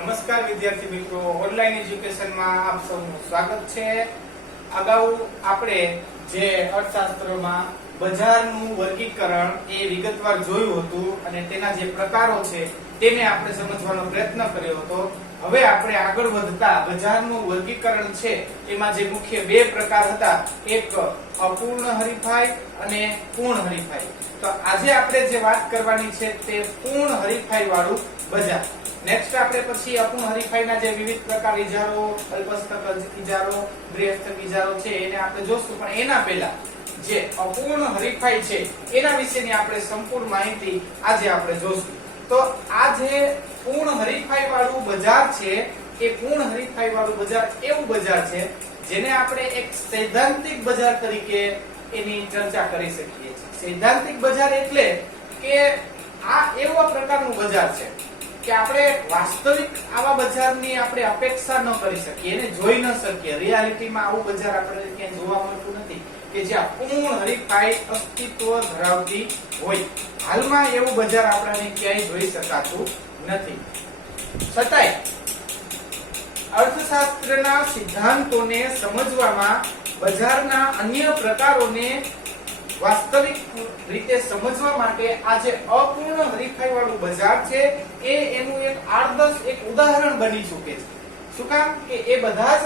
નમસ્કાર વિદ્યાર્થી મિત્રો, ઓનલાઈન એજ્યુકેશનમાં આપ સૌનું સ્વાગત છે। અગાઉ આપણે જે અર્થશાસ્ત્રમાં બજારનું વર્ગીકરણ એ વિગતવાર જોયું હતું અને તેના જે પ્રકારો છે તેને આપણે સમજવાનો પ્રયત્ન કર્યો હતો। હવે આપણે આગળ વધતા બજારનું વર્ગીકરણ છે એમાં જે મુખ્ય બે પ્રકાર હતા, એક અપૂર્ણ હરીફાઈ અને પૂર્ણ હરીફાઈ। તો આજે આપણે જે વાત કરવાની છે તે પૂર્ણ હરીફાઈ વાળું બજાર। નેક્સ્ટ આપણે પછી અપૂર્ણ હરીફાઈના જે વિવિધ પ્રકાર ઇજારો, અલ્પસ્તક ઇજારો, દ્વિહસ્તક ઇજારો છે એને આપણે જોશું, પણ એના પહેલા જે અપૂર્ણ હરીફાઈ છે એના વિશેની આપણે સંપૂર્ણ માહિતી આજે આપણે જોશું। તો આ જે પૂર્ણ હરીફાઈ વાળું બજાર છે એ પૂર્ણ હરીફાઈ વાળું બજાર એવું બજાર છે જેને આપણે એક સૈદ્ધાંતિક બજાર તરીકે એની ચર્ચા કરી શકીએ છીએ। સૈદ્ધાંતિક બજાર એટલે કે આ એવા પ્રકારનું બજાર છે કે આપણે વાસ્તવિક આવા બજારની આપણે અપેક્ષા ન કરી શકીએ, એને જોઈ ન શકીએ। રિયાલિટીમાં આવું બજાર આપણે ક્યાંય જોવા મળતું નથી કે જ્યાં પૂર્ણ હરીફાઈ અસ્તિત્વ ધરાવતી હોય। હાલમાં એવું બજાર આપણને ક્યાંય જોઈ શકાતું નથી। છતાંય અર્થશાસ્ત્રના સિદ્ધાંતોને સમજવામાં બજારના અન્ય પ્રકારોને વાસ્તવિક રીતે સમજવા માટે આ જે અપૂર્ણ હરીફાઈ વાળું બજાર છે એ એનું એક આદર્શ એક ઉદાહરણ બની ચૂકે છે। શું કામ કે એ બધા જ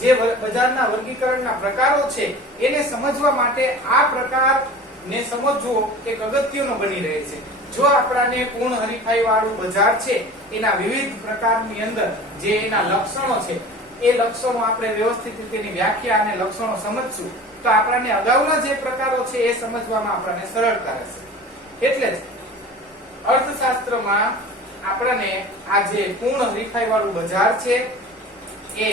જે બજારના વર્ગીકરણના પ્રકારો છે એને સમજવા માટે આ પ્રકારને સમજવો એક અગત્યનો બની રહે છે। જો આપણાને પૂર્ણ હરીફાઈ વાળું બજાર છે એના વિવિધ પ્રકારની અંદર જે એના લક્ષણો છે એ લક્ષણો આપણે વ્યવસ્થિત રીતે એની વ્યાખ્યા અને લક્ષણો સમજશું તો આપણને અગાઉના જે પ્રકારો છે એ સમજવામાં આપણને સરળતા રહેશે। એટલે જ અર્થશાસ્ત્રમાં આપણને આ જે પૂર્ણ હરીફાઈ વાળું બજાર છે એ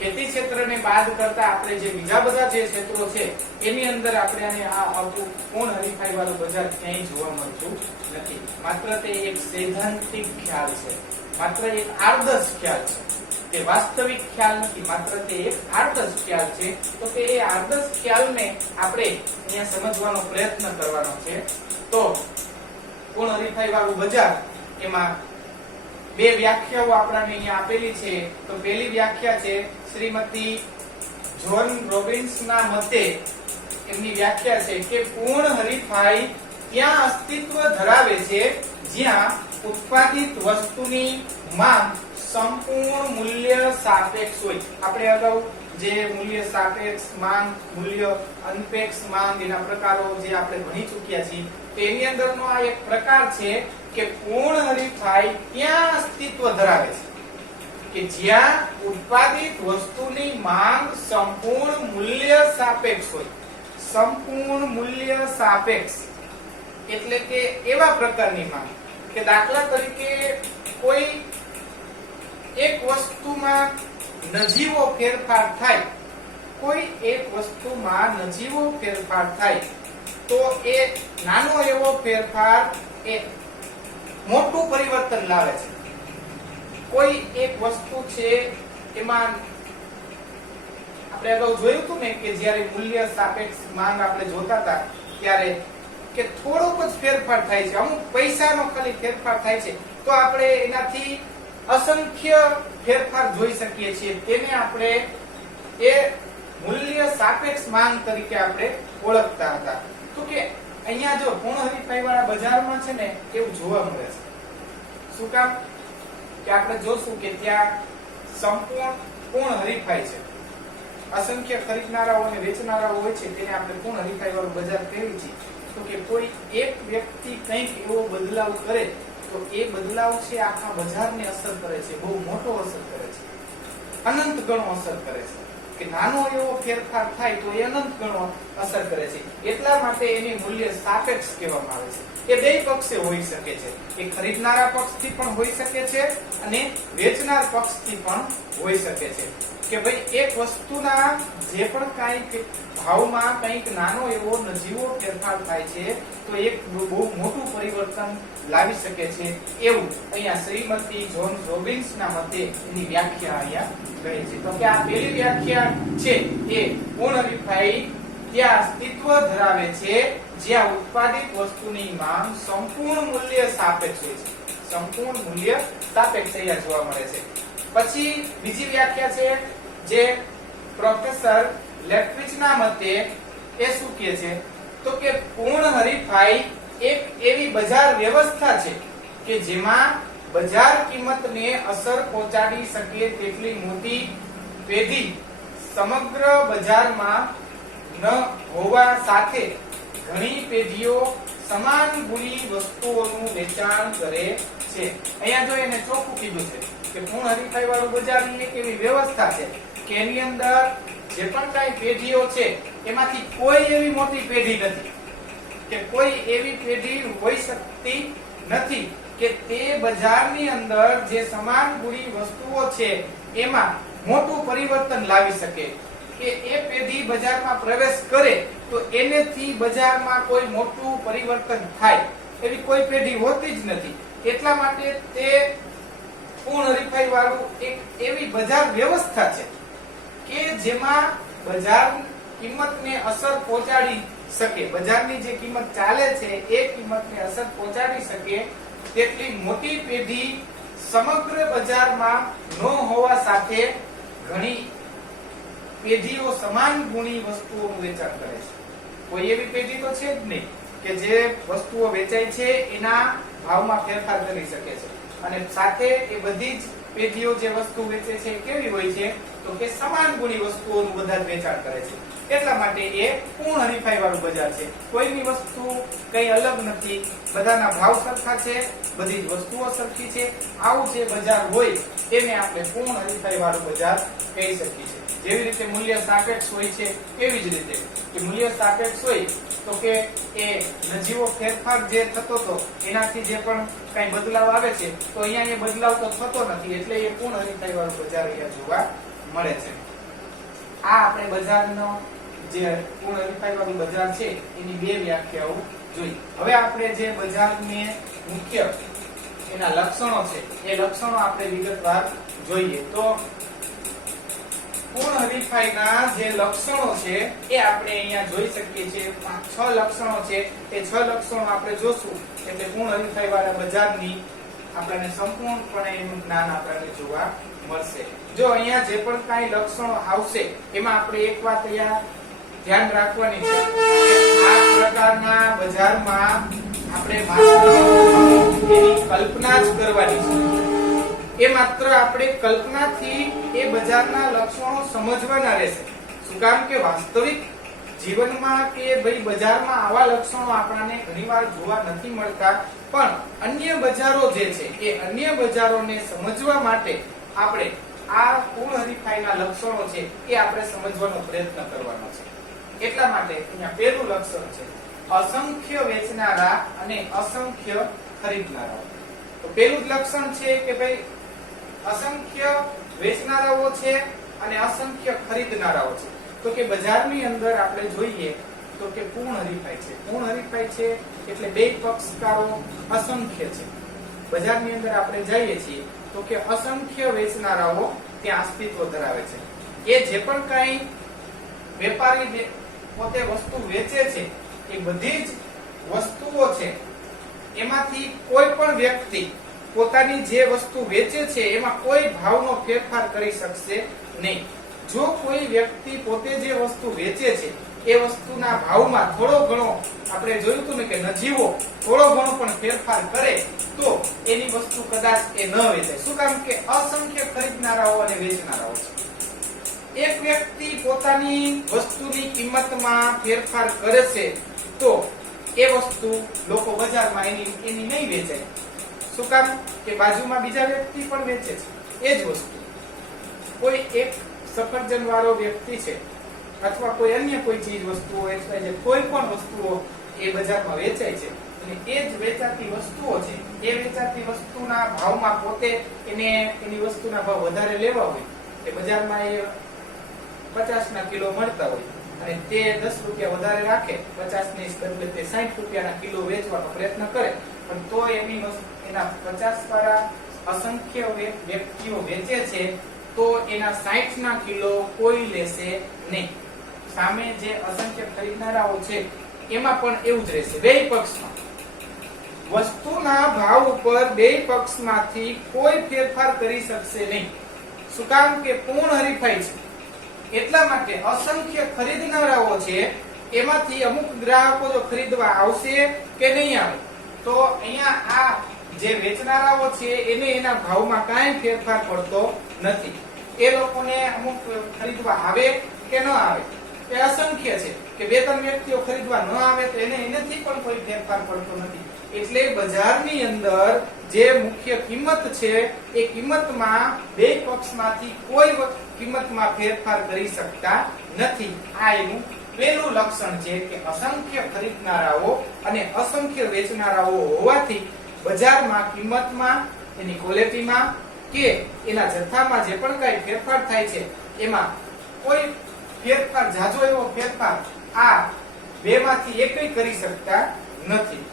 ખેતી ક્ષેત્રને બાદ કરતા આપણે જે બીજા બધા જે ક્ષેત્રો છે એની અંદર આપણે આ પૂર્ણ હરીફાઈ વાળું બજાર ક્યાંય જોવા મળતું નથી। માત્ર તે એક સૈદ્ધાંતિક ખ્યાલ છે, માત્ર એક આદર્શ ખ્યાલ છે, તે વાસ્તવિક ખ્યાલ નથી, માત્ર તે એક આદર્શ ખ્યાલ છે। તો કે એ આદર્શ ખ્યાલને આપણે અહીંયા સમજવાનો પ્રયત્ન કરવાનો છે। તો પૂર્ણ હરીફાઈ વાળું બજાર એમાં બે વ્યાખ્યાઓ આપણને અહીંયા આપેલી છે। તો પહેલી વ્યાખ્યા છે શ્રીમતી જોન રોબિન્સના મતે એમની વ્યાખ્યા છે કે પૂર્ણ હરીફાઈ ત્યાં અસ્તિત્વ ધરાવે છે જ્યાં ઉત્પાદિત વસ્તુની માંગ સંપૂર્ણ મૂલ્ય સાપેક્ષ હોય। આપણે અગાઉ જે મૂલ્ય સાપેક્ષ માંગ, મૂલ્ય અનપેક્ષ માંગ એના પ્રકારો જે આપણે ભણી ચૂક્યા છીએ તેની અંદરનો આ એક પ્રકાર છે કે પૂર્ણ હરીફાઈ ત્યાં અસ્તિત્વ ધરાવે છે કે જ્યાં ઉત્પાદિત વસ્તુની માંગ સંપૂર્ણ મૂલ્ય સાપેક્ષ હોય। સંપૂર્ણ મૂલ્ય સાપેક્ષ એટલે કે એવા પ્રકારની માંગ કે દાખલા તરીકે કોઈ એક વસ્તુમાં નજીવો ફેરફાર થાય, કોઈ એક વસ્તુમાં નજીવો ફેરફાર થાય તો એ નાનો એવો ફેરફાર એ મોટું પરિવર્તન લાવે છે। કોઈ એક વસ્તુ છે એમાં આપણે અગાઉ જોયું હતું ને કે જ્યારે મૂલ્ય સાપેક્ષ માંગ આપણે જોતા હતા ત્યારે કે થોડોક જ ફેરફાર થાય છે, અમુક પૈસાનો ખાલી ફેરફાર થાય છે તો આપણે એનાથી અસંખ્ય ફેરફાર જોઈ શકીએ છીએ। તેને આપણે એ મૂલ્ય સાપેક્ષ માંગ તરીકે આપણે ઓળખતા હતા। તો કે અહીંયા જો પૂર્ણ હરીફાઈ વાળા બજારમાં છે ને એવું જોવા મળે છે। શું કામ કે આપણે જોશું કે ત્યાં પૂર્ણ હરીફાઈ છે, અસંખ્ય ખરીદનારાઓ અને વેચનારાઓ હોય છે તેને આપણે પૂર્ણ હરીફાઈ વાળું બજાર કહેવી છે। તો કે કોઈ એક વ્યક્તિ કંઈક એવો બદલાવ કરે તો એ બદલાવ છે આખા બજારને અસર કરે છે, બહુ મોટો અસર કરે છે, અનંત ગણો અસર કરે છે। કે નાનો એવો ફેરફાર થાય તો એ અનંત ગણો અસર કરે છે। એટલા માટે એની મૂલ્ય સાપેક્ષ કહેવામાં આવે છે। એ બે પક્ષે હોઈ શકે છે, એ ખરીદનારા પક્ષથી પણ હોઈ શકે છે અને વેચનાર પક્ષથી પણ હોઈ શકે છે કે ભાઈ એક વસ્તુના જે પણ કાંઈક ભાવમાં કંઈક નાનો એવો નજીવો ફેરફાર થાય છે તો એક બહુ મોટું પરિવર્તન લાવી શકે છે। એવું અહીંયા શ્રીમતી જોન રોબિન્સના મતે એની વ્યાખ્યા અહીંયા કહે છે। તો કે આ પહેલી વ્યાખ્યા છે એ પૂર્ણ હરીફાઈ ત્યાં અસ્તિત્વ ધરાવે છે જ્યાં ઉત્પાદિત વસ્તુની માંગ સંપૂર્ણ મૂલ્ય સાપેક્ષ હોય છે। સંપૂર્ણ મૂલ્ય સાપેક્ષ અહીંયા જોવા મળે છે. પછી બીજી વ્યાખ્યા છે જે પ્રોફેસર લેટવિચના મતે એ શું કહે છે તો કે પૂર્ણ હરીફાઈ એક એવી બજાર વ્યવસ્થા છે કે જેમાં બજાર કિંમતને અસર પહોંચાડી શકે તેટલી મોટી પેઢી સમગ્ર બજારમાં ન હોવા સાથે ઘણી પેઢીઓ સમાન મૂડી વસ્તુઓનું વેચાણ કરે છે. અહીંયા જો એને ચોખ્ખું કીધું છે કે પૂર્ણ હરીફાઈ વાળું બજાર એક એવી વ્યવસ્થા છે કે એની અંદર જે પણ કાંઈ પેઢીઓ છે એમાંથી કોઈ એવી મોટી પેઢી નથી કે કોઈ એવી પેઢી હોઈ શકતી નથી કે તે બજારની અંદર જે સમાન મૂડી વસ્તુઓ છે એમાં મોટું પરિવર્તન લાવી શકે કે એ પેઢી બજારમાં પ્રવેશ કરે તો એનેથી બજારમાં કોઈ મોટું પરિવર્તન થાય એવી કોઈ પેઢી હોતી જ નથી. એટલા માટે તે પૂર્ણ હરીફાઈ વાળું એક એવી બજાર વ્યવસ્થા છે કે જેમાં બજાર કિંમતને અસર પહોંચાડી શકે, બજારની જે કિંમત ચાલે છે એ કિંમતને અસર પહોંચાડી શકે તેટલી મોટી પેઢી સમગ્ર બજારમાં ન હોવા સાથે ઘણી પેઢીઓ સમાન ગુણી વસ્તુઓનું વેચાણ કરે છે. કોઈ એવી પેઢી તો છે જ નહીં કે જે વસ્તુઓ વેચાય છે એના ભાવમાં ફેરફાર કરી શકે છે અને સાથે એ બધી જ પેઢીઓ જે વસ્તુ વેચે છે કેવી હોય છે તો કે સમાન ગુણી વસ્તુઓનું બધા જ વેચાણ કરે છે. એટલા માટે એ પૂર્ણ હરીફાઈ વાળું બજાર છે. કોઈની વસ્તુ કઈ અલગ નથી, બધાના ભાવ સરખા છે, બધી જ વસ્તુઓ સરખી છે. આવું જે બજાર હોય તેને આપણે પૂર્ણ હરીફાઈ વાળું બજાર કહી શકીએ છીએ. જેવી રીતે મૂલ્ય સાપેક્ષ હોય છે એવી જ રીતે કે મૂલ્ય સાપેક્ષ હોય તો કે એ નજીવો ફેરફાર જે થતો હતો એનાથી જે પણ કઈ બદલાવ આવે છે તો અહીંયા એ બદલાવ તો થતો નથી એટલે એ પૂર્ણ હરીફાઈ વાળું બજાર અહીંયા જોવા મળે છે. આ આપણે બજારનો જે પૂર્ણ હરીફાઈ વાળું બજાર છે એની બે વ્યાખ્યાઓ જોઈ. હવે આપણે જે બજારને મુખ્ય એના લક્ષણો છે એ લક્ષણો આપણે વિગતવાર જોઈએ. તો પૂર્ણ હરીફાઈના જે લક્ષણો છે એ આપણે અહીંયા જોઈ શકીએ છીએ. 6 લક્ષણો છે એ 6 લક્ષણો આપણે જોશું એટલે પૂર્ણ હરીફાઈ વાળા બજારની આપણને સંપૂર્ણપણે એનું જ્ઞાન આપણને જોવા મળશે. જો અહીંયા જે પણ કાંઈ લક્ષણો આવશે એમાં આપણે એક વાત અહીંયા ધ્યાન રાખવાની છે કે આ પ્રકારના બજારમાં આપણે માત્ર એની કલ્પના જ કરવાની છે. એ માત્ર આપણે કલ્પનાથી એ બજારના લક્ષણો સમજવાના રહેશે. શું કામ કે વાસ્તવિક જીવનમાં કે ભાઈ બજારમાં આવા લક્ષણો આપણને ઘણીવાર જોવા નથી મળતા, પણ અન્ય બજારો જે છે એ અન્ય બજારોને સમજવા માટે આપણે આ પૂર્ણ હરીફાઈના લક્ષણો છે એ આપણે સમજવાનો પ્રયત્ન કરવાનો છે. એટલા માટે અહીંયા પહેલું લક્ષણ છે અસંખ્ય વેચનારા અને અસંખ્ય ખરીદનારાઓ. તો પહેલું જ લક્ષણ છે કે ભાઈ અસંખ્ય વેચનારાઓ છે અને અસંખ્ય ખરીદનારાઓ છે. તો કે બજારની અંદર આપણે જોઈએ તો કે પૂર્ણ હરીફાઈ છે. પૂર્ણ હરીફાઈ છે એટલે બે પક્ષકારો અસંખ્ય છે. બજારની અંદર આપણે જઈએ છીએ તો કે અસંખ્ય વેચનારાઓ ત્યાં અસ્તિત્વ ધરાવે છે. એ જે પણ કઈ વેપારી પોતે વસ્તુ વેચે છે એ બધી જ વસ્તુઓ છે એમાંથી કોઈ પણ વ્યક્તિ પોતાની જે વસ્તુ વેચે છે એમાં કોઈ ભાવનો ફેરફાર કરી શકશે નહીં. જો કોઈ વ્યક્તિ પોતે જે વસ્તુ વેચે છે એ વસ્તુના ભાવમાં થોડો ઘણો આપણે જોયું હતું ને કે નજીવો થોડો ઘણો પણ ફેરફાર કરે તો એની વસ્તુ કદાચ એ ન વેચાય. શું કામ કે અસંખ્ય ખરીદનારાઓ અને વેચનારાઓ છે. એક વ્યક્તિ પોતાની વસ્તુની કિંમતમાં ફેરફાર કરે છે તો એ વસ્તુ લોકો બજારમાં એની નહીં વેચાય. શું કામ કે બાજુમાં બીજા વ્યક્તિ પણ વેચે છે એ જ વસ્તુ. કોઈ એક સફરજન વાળો વ્યક્તિ છે અથવા કોઈ અન્ય કોઈ ચીજ વસ્તુઓ કોઈ પણ વસ્તુઓ એ બજારમાં વેચાય છે અને એ જ વેચાતી વસ્તુઓ છે એ વેચાતી વસ્તુના ભાવમાં પોતે એની વસ્તુના ભાવ વધારે લેવા હોય એ બજારમાં એ 50 ના કિલો મળતા હોય અને તે 10 રૂપિયા વધારે રાખે, 50 ની બદલે તે 60 રૂપિયાના કિલો વેચવાનો પ્રયત્ન કરે પણ તો એના 50 વાળા અસંખ્ય વ્યક્તિઓ વેચે છે તો એના 60 ના કિલો કોઈ લેશે નહીં. સામે જે અસંખ્ય ખરીદનારાઓ છે એમાં પણ એવું જ રહેશે બે પક્ષમાં. વસ્તુના ભાવ ઉપર બે પક્ષમાંથી કોઈ ફેરફાર કરી શકશે નહીં. શું કામ કે પૂર્ણ હરીફાઈ છે એટલા માટે અસંખ્ય ખરીદનારાઓ છે, એમાંથી અમુક ગ્રાહકો જો ખરીદવા આવશે કે નહીં આવે તો અહીંયા આ જે વેચનારાઓ છે એને એના ભાવમાં કાંઈ ફેરફાર પડતો નથી. એ લોકોને અમુક ખરીદવા આવે કે ન આવે એ અસંખ્ય છે કે બે ત્રણ વ્યક્તિઓ ખરીદવા ન આવે તો એનાથી પણ કોઈ ફેરફાર પડતો નથી. એટલે બજારની અંદર જે મુખ્ય કિંમત છે એ કિંમતમાં બે પક્ષમાંથી કોઈ કિંમતમાં ફેરફાર કરી શકતા નથી. આ એનું પહેલું લક્ષણ છે કે અસંખ્ય ખરીદનારાઓ અને અસંખ્ય વેચનારાઓ હોવાથી બજારમાં કિંમતમાં, એની ક્વોલિટીમાં કે એના જથ્થામાં જે પણ કઈ ફેરફાર થાય છે એમાં કોઈ ફેરફાર, ઝાઝો એવો ફેરફાર આ બેમાંથી એકય કરી શકતા નથી.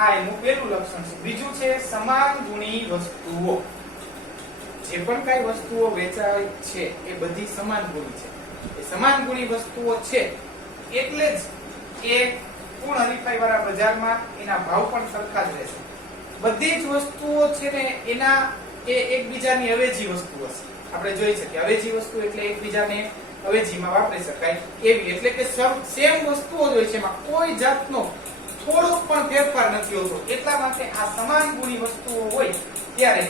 આ એનું પહેલું લક્ષણ છે. બીજું છે સમાન ગુણી વસ્તુઓ. જે પણ કઈ વસ્તુઓ વેચાય છે એ બધી સમાન ગુણી છે. એ સમાન ગુણી વસ્તુઓ છે એટલે જ એ પૂર્ણ હરીફાઈ વાળા બજારમાં એના ભાવ પણ સરખા જ રહેશે. બધી જ વસ્તુઓ છે ને એના એ એકબીજાની અવેજી વસ્તુઓ છે. આપણે જોઈ શકીએ અવેજી વસ્તુ એટલે એકબીજાને અવેજીમાં વાપરી શકાય એવી, એટલે કે સેમ વસ્તુઓ જ હોય છે, એમાં કોઈ જાતનો થોડોક પણ ફેરફાર નથી હોતો. એટલા માટે આ સમાન ગુણી વસ્તુઓ હોય ત્યારે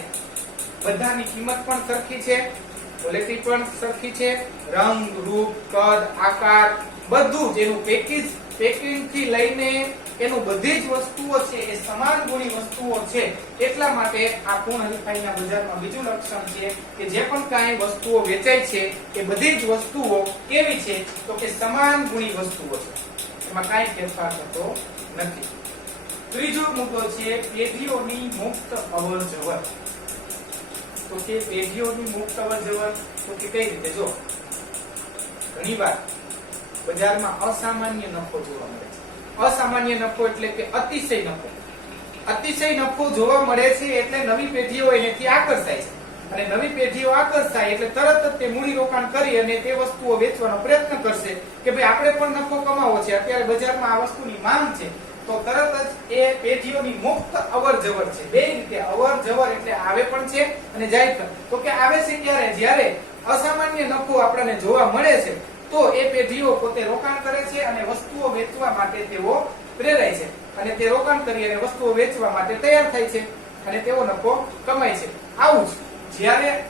બધાની કિંમત પણ સરખી છે, ક્વોલિટી પણ સરખી છે, રંગ, રૂપ, કદ, આકાર બધું જ એનું પેકિંગ થી લઈને એનું બધી જ વસ્તુઓ છે એ સમાન ગુણી વસ્તુઓ છે. એટલા માટે આ પૂર્ણ હરીફાઈના બજારમાં બીજું લક્ષણ છે કે જે પણ કાંઈ વસ્તુઓ વેચાય છે એ બધી જ વસ્તુઓ કેવી છે તો કે સમાન ગુણી વસ્તુઓ છે, એમાં કાંઈ ફેરફાર થતો નથી. ત્રીજો મુદ્દો છે પેઢીઓની મુક્ત અવરજવર. તો કે પેઢીઓની મુક્ત અવરજવર તો કે કઈ રીતે? જો ઘણીવાર બજારમાં અસામાન્ય નફો જોવા મળે છે. અસામાન્ય નફો એટલે કે અતિશય નફો. અતિશય નફો જોવા મળે છે એટલે નવી પેઢીઓ એનાથી આકર્ષાય છે, અને નવી પેઢીઓ આકર્ષાય એટલે તરત જ તે મૂડી રોકાણ કરી અને તે વસ્તુઓ વેચવાનો પ્રયત્ન કરશે કે ભાઈ આપણે પણ નફો કમાવો છે, અત્યારે બજારમાં આ વસ્તુની માંગ છે, તો તરત જ એ પેઢીઓની મુક્ત અવરજવર છે. બે રીતે અવરજવર એટલે આવે પણ છે અને જાય પણ. તો કે આવે છે ક્યારે? જ્યારે અસામાન્ય નફો આપણને જોવા મળે છે તો એ પેઢીઓ પોતે રોકાણ કરે છે અને વસ્તુઓ વેચવા માટે તેઓ પ્રેરાય છે, અને તે રોકાણ કરી અને વસ્તુઓ વેચવા માટે તૈયાર થાય છે અને તેઓ નફો કમાય છે. આવું જ જ્યારે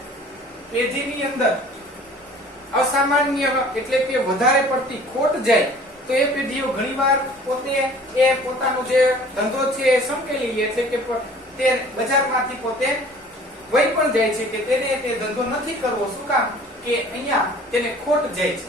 પેઢીની અંદર અસામાન્ય એટલે કે વધારે પડતી ખોટ જાય તો એ પેઢીઓ ઘણીવાર પોતે એ પોતાનો જે ધંધો છે એ સંકેલી લે, એટલે કે તે બજારમાંથી પોતે વહી પણ જાય છે કે તેને તે ધંધો નથી કરવો. શું કામ? કે અહીંયા તેને ખોટ જાય છે.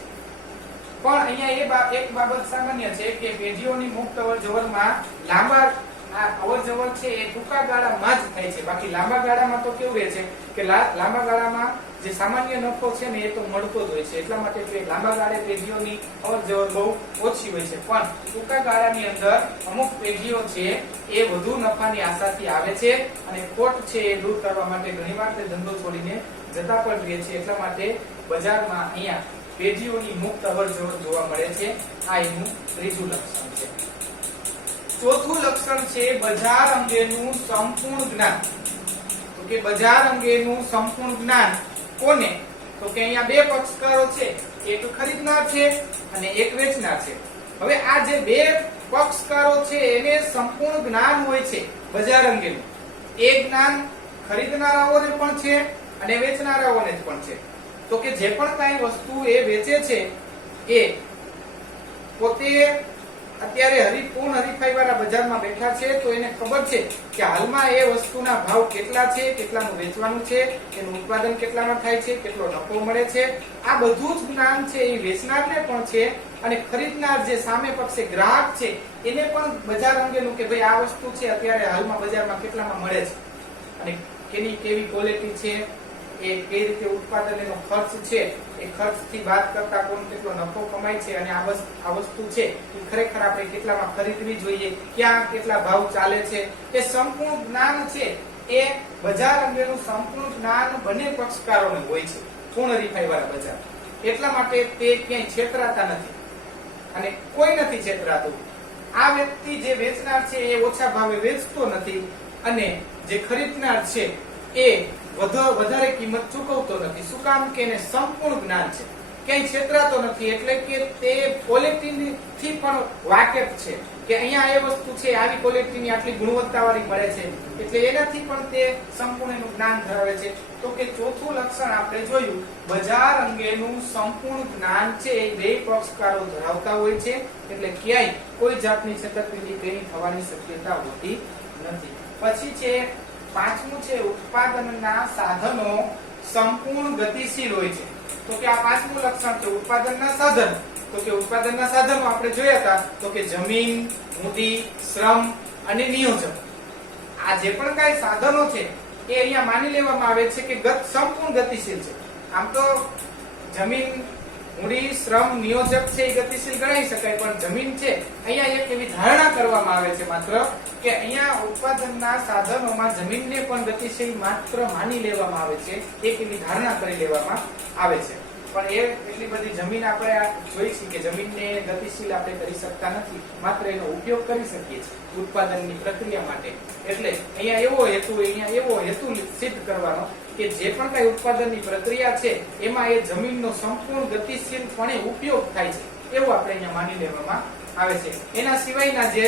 પણ અહીંયા એક બાબત સામાન્ય છે કે પેઢીઓની મુક્ત અવરજવરમાં લાંબા આ અવરજવર છે એ ટૂંકા ગાળામાં જ થાય છે. બાકી લાંબા ગાળામાં તો કેવું રહે છે કે લાંબા ગાળામાં જે સામાન્ય નફો છે ને એ તો મળતો જ હોય છે. એટલા માટે લાંબા ગાળે પેઢીઓની અવરજવર બહુ ઓછી હોય છે. પણ ટૂંકા ગાળાની અંદર અમુક પેઢીઓ છે એ વધુ નફાની આશાથી આવે છે અને ખોટ છે એ દૂર કરવા માટે ઘણીવાર તે ધંધો છોડીને જતા પણ રહે છે. એટલા માટે બજારમાં અહીંયા પેઢીઓની મુક્ત અવરજવર જોવા મળે છે. આ એનું ત્રીજું લક્ષણ છે. ચોથું લક્ષણ છે બજાર અંગેનું સંપૂર્ણ જ્ઞાન. તો કે બજાર અંગેનું સંપૂર્ણ જ્ઞાન કોને? તો કે અહીંયા બે પક્ષકારો છે, એક ખરીદનાર છે અને એક વેચનાર છે. હવે આ જે બે પક્ષકારો છે એને સંપૂર્ણ જ્ઞાન હોય છે બજાર અંગેનું. એ જ્ઞાન ખરીદનારાઓને પણ છે અને વેચનારાઓને પણ છે. તો કે જે પણ કાંઈ વસ્તુ એ વેચે છે એ પોતે અત્યારે પૂર્ણ હરીફાઈ વાળા બજારમાં બેઠા છે તો એને ખબર છે કે હાલમાં એ વસ્તુના ભાવ કેટલા છે, કેટલાનું વેચવાનું છે, એનું ઉત્પાદન કેટલામાં થાય છે, કેટલો નફો મળે છે. આ બધું જ જ્ઞાન છે એ વેચનારને પણ છે અને ખરીદનાર જે સામે પક્ષે ગ્રાહક છે એને પણ બજાર અંગેનું કે ભાઈ આ વસ્તુ છે અત્યારે હાલમાં બજારમાં કેટલામાં મળે છે અને કેવી ક્વોલિટી છે, એ કઈ રીતે ઉત્પાદન, એનો ખર્ચ છે, એ ખર્ચથી બાદ કરતા કોણ કેટલો નફો કમાય છે અને આ વસ્તુ છે એ ખરેખર આપણે કેટલામાં ખરીદવી જોઈએ, ક્યાં કેટલા ભાવ ચાલે છે, એ સંપૂર્ણ જ્ઞાન છે એ બજાર અંગેનું સંપૂર્ણ જ્ઞાન બંને પક્ષકારોને હોય છે પૂર્ણ હરીફાઈ વાળા બજાર. એટલા માટે તે ક્યાંય છેતરાતા નથી અને કોઈ નથી છેતરાતું. આ વ્યક્તિ જે વેચનાર છે એ ઓછા ભાવે વેચતો નથી અને જે ખરીદનાર છે એ વધારે કિંમત ચૂકવતો નથી. શું કામ? કે એને સંપૂર્ણ જ્ઞાન છે, ક્યાંય છેતરાતો નથી, એટલે કે તે ક્વોલિટી થી પણ વાકેફ છે કે અહીંયા એ વસ્તુ છે, આવી ક્વોલિટીની આટલી ગુણવત્તાવાળી મળે છે, એટલે એનાથી પણ તે સંપૂર્ણ એનું જ્ઞાન ધરાવે છે. તો કે ચોથું લક્ષણ આપણે જોયું, બજાર અંગેનું સંપૂર્ણ જ્ઞાન છે એ બે પક્ષકારો ધરાવતા હોય છે, એટલે ક્યાંય કોઈ જાતની છેતરપિંડી કઈ થવાની શક્યતા હોતી નથી. પછી છે પાંચમું છે, ઉત્પાદનના સાધનો સંપૂર્ણ ગતિશીલ હોય છે. તો કે આ પાંચમું લક્ષણ છે ઉત્પાદનના સાધનો. તો કે ઉત્પાદનના સાધનો આપણે જોયા હતા, તો કે જમીન, મૂડી, શ્રમ અને નિયોજક. આ જે પણ કઈ સાધનો છે એ અહીંયા માની લેવામાં આવે છે કે સંપૂર્ણ ગતિશીલ છે. આમ તો જમીન, મૂડી, શ્રમ, નિયોજક છે એ ગતિશીલ ગણાઈ શકાય, પણ જમીન છે અહીંયા એક એવી ધારણા કરવામાં આવે છે માત્ર કે અહીંયા ઉત્પાદનના સાધનોમાં જમીનને પણ ગતિશીલ માત્ર માની લેવામાં આવે છે, એક એવી ધારણા કરી લેવામાં આવે છે. પણ એ એટલી બધી જમીન આપણે જોઈ છે કે જમીનને ગતિશીલ આપણે કરી શકતા નથી, માત્ર એનો ઉપયોગ કરી શકીએ છીએ ઉત્પાદનની પ્રક્રિયા માટે. એટલે અહીંયા એવો હેતુ સિદ્ધ કરવાનો કે જે પણ કઈ ઉત્પાદનની પ્રક્રિયા છે એમાં એ જમીનનો સંપૂર્ણ ગતિશીલપણે ઉપયોગ થાય છે એવું આપણે અહીંયા માની લેવામાં આવે છે. એના સિવાયના જે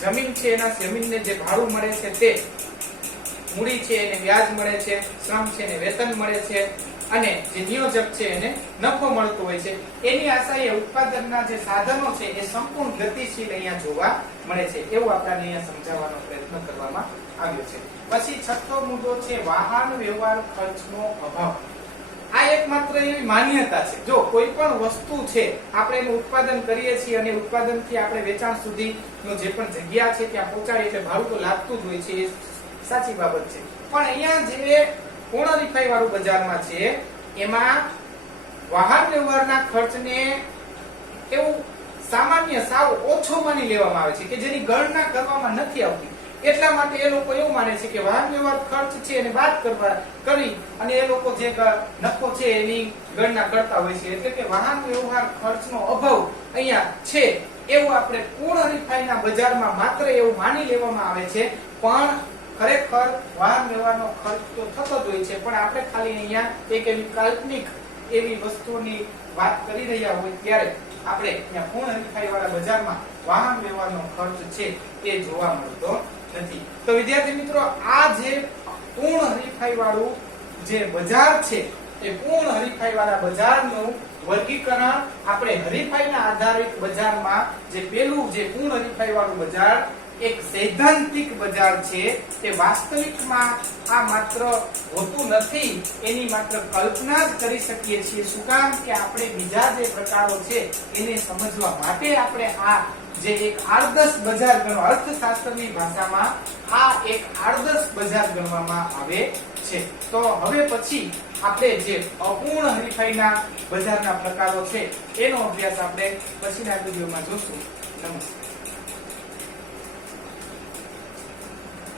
જમીન છે એના જમીનને જે ભાડું મળે છે તે, મૂડી છે એને વ્યાજ મળે છે, શ્રમ છે એને વેતન મળે છે અને જે નિયોજક છે એને નફો મળતો હોય છે. એની આશાએ ઉત્પાદનના જે સાધનો છે એ સંપૂર્ણ ગતિશીલ અહીંયા જોવા મળે છે એવું આપણે અહીંયા સમજાવવાનો પ્રયત્ન કરવામાં આવ્યો છે. પછી છઠ્ઠો મુદ્દો છે વાહન વ્યવહાર ખર્ચનો અભાવ. આ એકમાત્ર એવી માન્યતા છે, જો કોઈ પણ વસ્તુ છે આપણે એનું ઉત્પાદન કરીએ છીએ અને ઉત્પાદનથી આપણે વેચાણ સુધીનો જે પણ જગ્યા છે ત્યાં પહોંચાડીએ એટલે ભાડું તો લાગતું જ હોય છે, એ સાચી બાબત છે. પણ અહીંયા જે પૂર્ણ હરીફાઈ વાળું બજારમાં છે એમાં વાહન વ્યવહારના ખર્ચને એવું સામાન્ય સાવ ઓછો માની લેવામાં આવે છે કે જેની ગણના કરવામાં નથી આવતી. એટલા માટે એ લોકો એવું માને છે કે વાહન વ્યવહાર ખર્ચ છે એને બાદ કરી અને એ લોકો જે નફો છે એની ગણના કરતા હોય છે. એટલે કે વાહન વ્યવહાર ખર્ચનો અભાવ અહીંયા છે એવું આપણે પૂર્ણ હરીફાઈના બજારમાં માત્ર એવું માની લેવામાં આવે છે, પણ ખરેખર વાહન વ્યવહારનો ખર્ચ તો થતો જ હોય છે. પણ આપણે ખાલી અહીંયા એક એવી કાલ્પનિક એવી વસ્તુની વાત કરી રહ્યા હોય ત્યારે આપણે અહીંયા પૂર્ણ હરીફાઈ વાળા બજારમાં વાહન વ્યવહારનો ખર્ચ છે એ જોવા મળતો નથી. તો વિદ્યાર્થી મિત્રો, આ જે પૂર્ણ હરીફાઈ વાળું જે બજાર છે એ પૂર્ણ હરીફાઈ વાળા બજારનું વર્ગીકરણ આપણે હરીફાઈના આધારિત બજારમાં જે પેલું જે પૂર્ણ હરીફાઈ વાળું બજાર એક સૈદ્ધાંતિક બજાર છે, તે વાસ્તવિકમાં આ માત્ર હોતું નથી, એની માત્ર કલ્પના જ કરી શકીએ છીએ. શું કામ? કે આપણે બીજા જે પ્રકારો છે એને સમજવા માટે આપણે આ જે એક આદર્શ બજાર ગણવા, અર્થશાસ્ત્રની ભાષામાં આ એક આદર્શ બજાર ગણવામાં આવે છે. તો હવે પછી આપણે જે અપૂર્ણ હરીફાઈના બજારના પ્રકારો છે એનો અભ્યાસ આપણે પછીના વિડીયોમાં જોશું. નમસ્કાર.